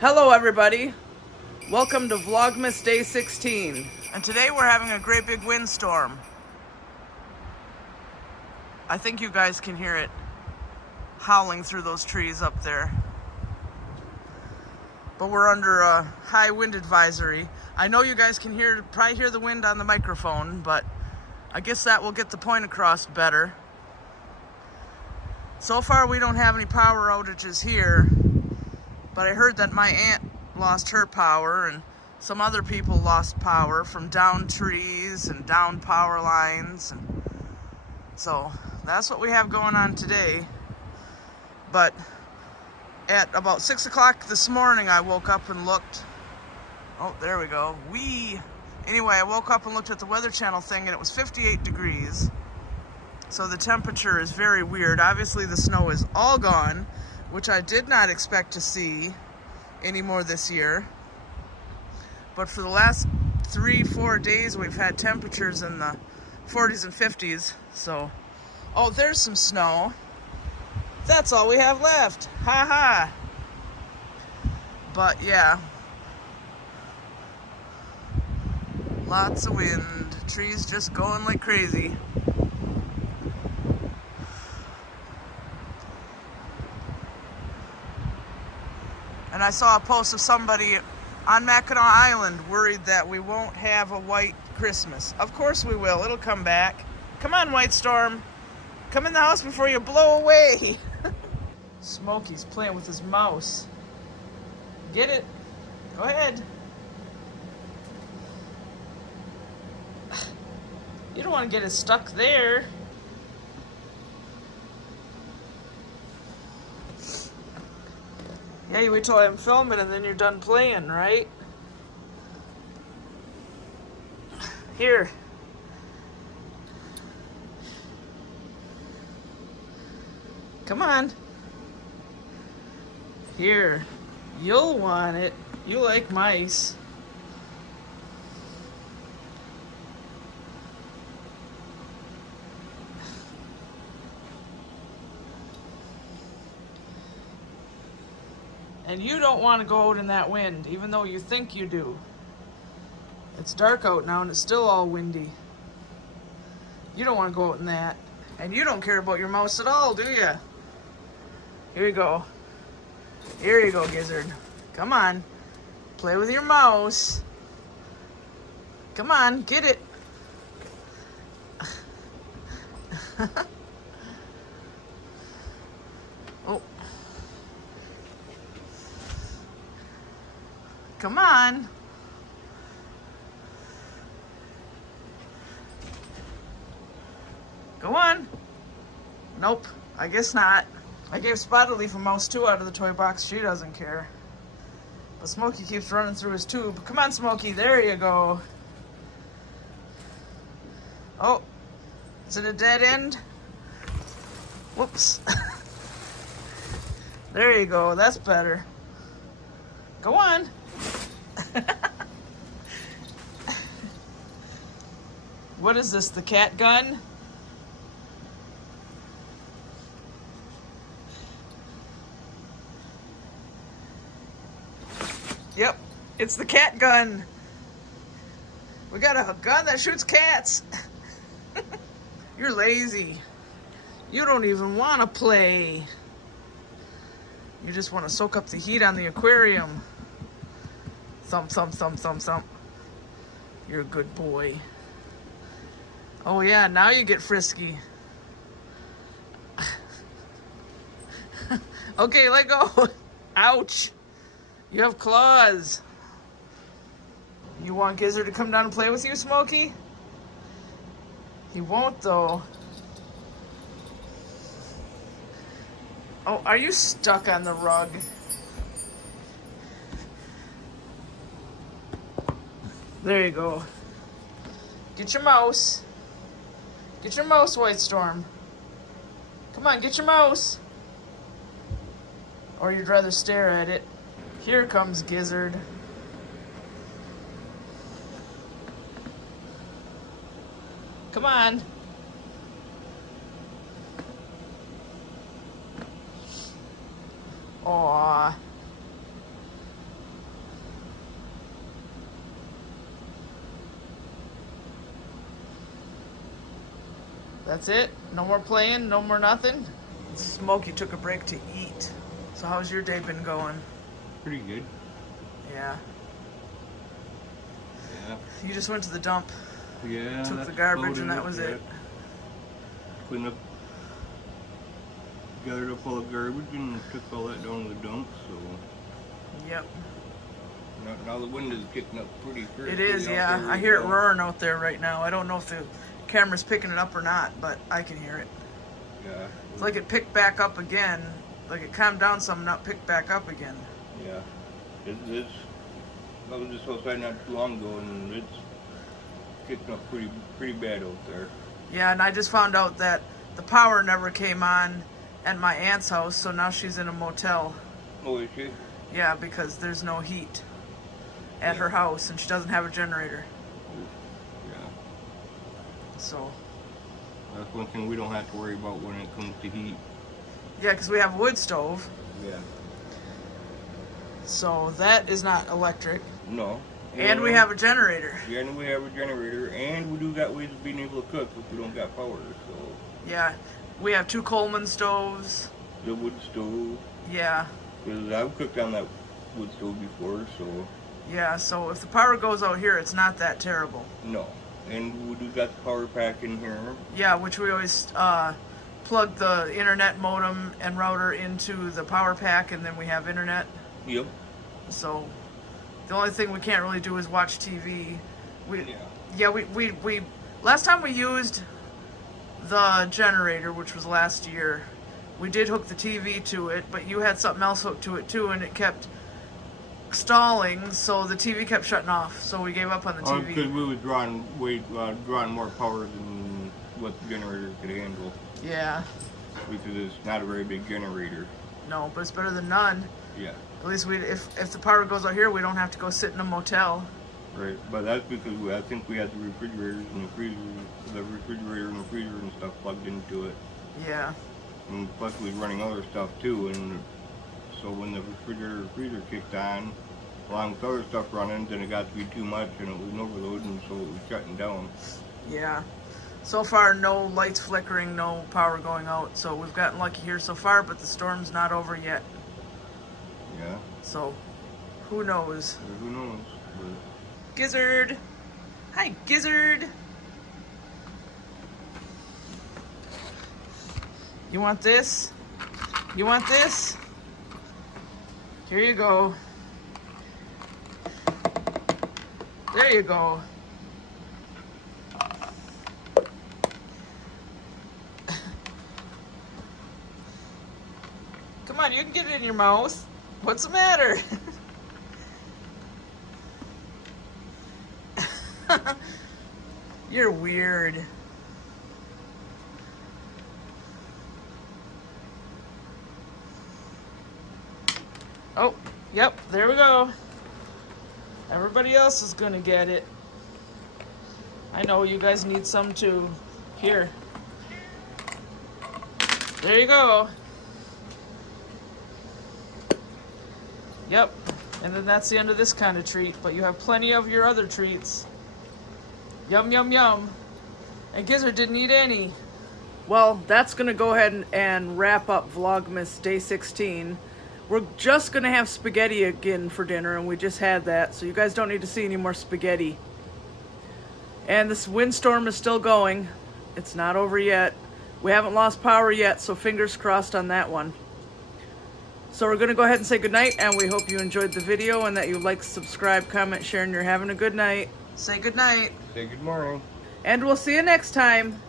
Hello everybody, welcome to Vlogmas Day 16. And today we're having a great big windstorm. I think you guys can hear it howling through those trees up there. But we're under a high wind advisory. I know you guys can probably hear the wind on the microphone, but I guess that will get the point across better. So far we don't have any power outages here, but I heard that my aunt lost her power and some other people lost power from downed trees and downed power lines. And so that's what we have going on today. But at about 6 o'clock this morning, I woke up and looked. Oh, there we go. Anyway, I woke up and looked at the Weather Channel thing, and it was 58 degrees. So the temperature is very weird. Obviously, the snow is all gone, which I did not expect to see anymore this year. But for the last 3-4 days, we've had temperatures in the 40s and 50s. So, oh, there's some snow. That's all we have left. Ha ha. But yeah, lots of wind. Trees just going like crazy. And I saw a post of somebody on Mackinac Island worried that we won't have a white Christmas. Of course we will. It'll come back. Come on, White Storm. Come in the house before you blow away. Smokey's playing with his mouse. Get it? Go ahead. You don't want to get it stuck there. Yeah, you wait till I'm filming and then you're done playing, right? Here. Come on. Here. You'll want it. You like mice. And you don't want to go out in that wind, even though you think you do. It's dark out now and it's still all windy. You don't want to go out in that. And you don't care about your mouse at all, do you? Here you go. Here you go, Gizzard. Come on. Play with your mouse. Come on, get it. Oh. Come on. Go on. Nope, I guess not. I gave Spotted Leaf a mouse too out of the toy box. She doesn't care. But Smokey keeps running through his tube. Come on, Smokey. There you go. Oh, is it a dead end? Whoops. There you go. That's better. Go on. What is this, the cat gun? Yep, it's the cat gun. We got a gun that shoots cats. You're lazy. You don't even want to play. You just want to soak up the heat on the aquarium. Thump, thump, thump, thump, thump. You're a good boy. Oh yeah, now you get frisky. Okay, let go. Ouch. You have claws. You want Gizzard to come down and play with you, Smokey? He won't, though. Oh, are you stuck on the rug? There you go. Get your mouse. Get your mouse, White Storm. Come on, get your mouse. Or you'd rather stare at it. Here comes Gizzard. Come on. Aw. That's it? No more playing? No more nothing? Smokey took a break to eat. So how's your day been going? Pretty good. Yeah. Yeah. You just went to the dump. Yeah. Took the garbage and that was it. Cleaned up, gathered up all the garbage and took all that down to the dump, so. Yep. Now the wind is kicking up pretty fiercely. It is, yeah. I hear it roaring out there right now. I don't know if the camera's picking it up or not, but I can hear it. Yeah. It's like it picked back up again. Like it calmed down some, not picked back up again. Yeah. I was just outside not too long ago and it's kicking up pretty bad out there. Yeah, and I just found out that the power never came on at my aunt's house, so now she's in a motel. Oh, is she? Yeah, because there's no heat at her house and she doesn't have a generator. Yeah. So. That's one thing we don't have to worry about when it comes to heat. Yeah, because we have a wood stove. Yeah. So that is not electric. No. And we have a generator. Yeah, and we have a generator, and we do got ways of being able to cook if we don't got power, so. Yeah, we have 2 Coleman stoves. The wood stove. Yeah. Because I've cooked on that wood stove before, so. Yeah, so if the power goes out here, it's not that terrible. No. And we do got the power pack in here. Yeah, which we always plug the internet modem and router into the power pack, and then we have internet. Yep. So the only thing we can't really do is watch TV. We last time we used the generator, which was last year, we did hook the TV to it, but you had something else hooked to it too, and it kept stalling, so the TV kept shutting off. So we gave up on the TV. Because we was drawing more power than what the generator could handle. Yeah. Because it's not a very big generator. No, but it's better than none. Yeah. At least if the power goes out here, we don't have to go sit in a motel. Right, but that's because I think we had the refrigerators and the refrigerator and the freezer and stuff plugged into it. Yeah. And plus we was running other stuff too, and so when the refrigerator and freezer kicked on, along with other stuff running, then it got to be too much and it was overloading, so it was shutting down. Yeah. So far, no lights flickering, no power going out. So we've gotten lucky here so far, but the storm's not over yet. Yeah. So, who knows? Who knows? But Gizzard! Hi, Gizzard! You want this? You want this? Here you go. There you go. Come on, you can get it in your mouth. What's the matter? You're weird. Oh, yep, there we go. Everybody else is gonna get it. I know you guys need some too. Here. There you go. Yep, and then that's the end of this kind of treat, but you have plenty of your other treats. Yum, yum, yum. And Gizzard didn't eat any. Well, that's going to go ahead and wrap up Vlogmas Day 16. We're just going to have spaghetti again for dinner, and we just had that, so you guys don't need to see any more spaghetti. And this windstorm is still going. It's not over yet. We haven't lost power yet, so fingers crossed on that one. So we're going to go ahead and say goodnight, and we hope you enjoyed the video and that you like, subscribe, comment, share, and you're having a good night. Say goodnight. say good morning. And we'll see you next time.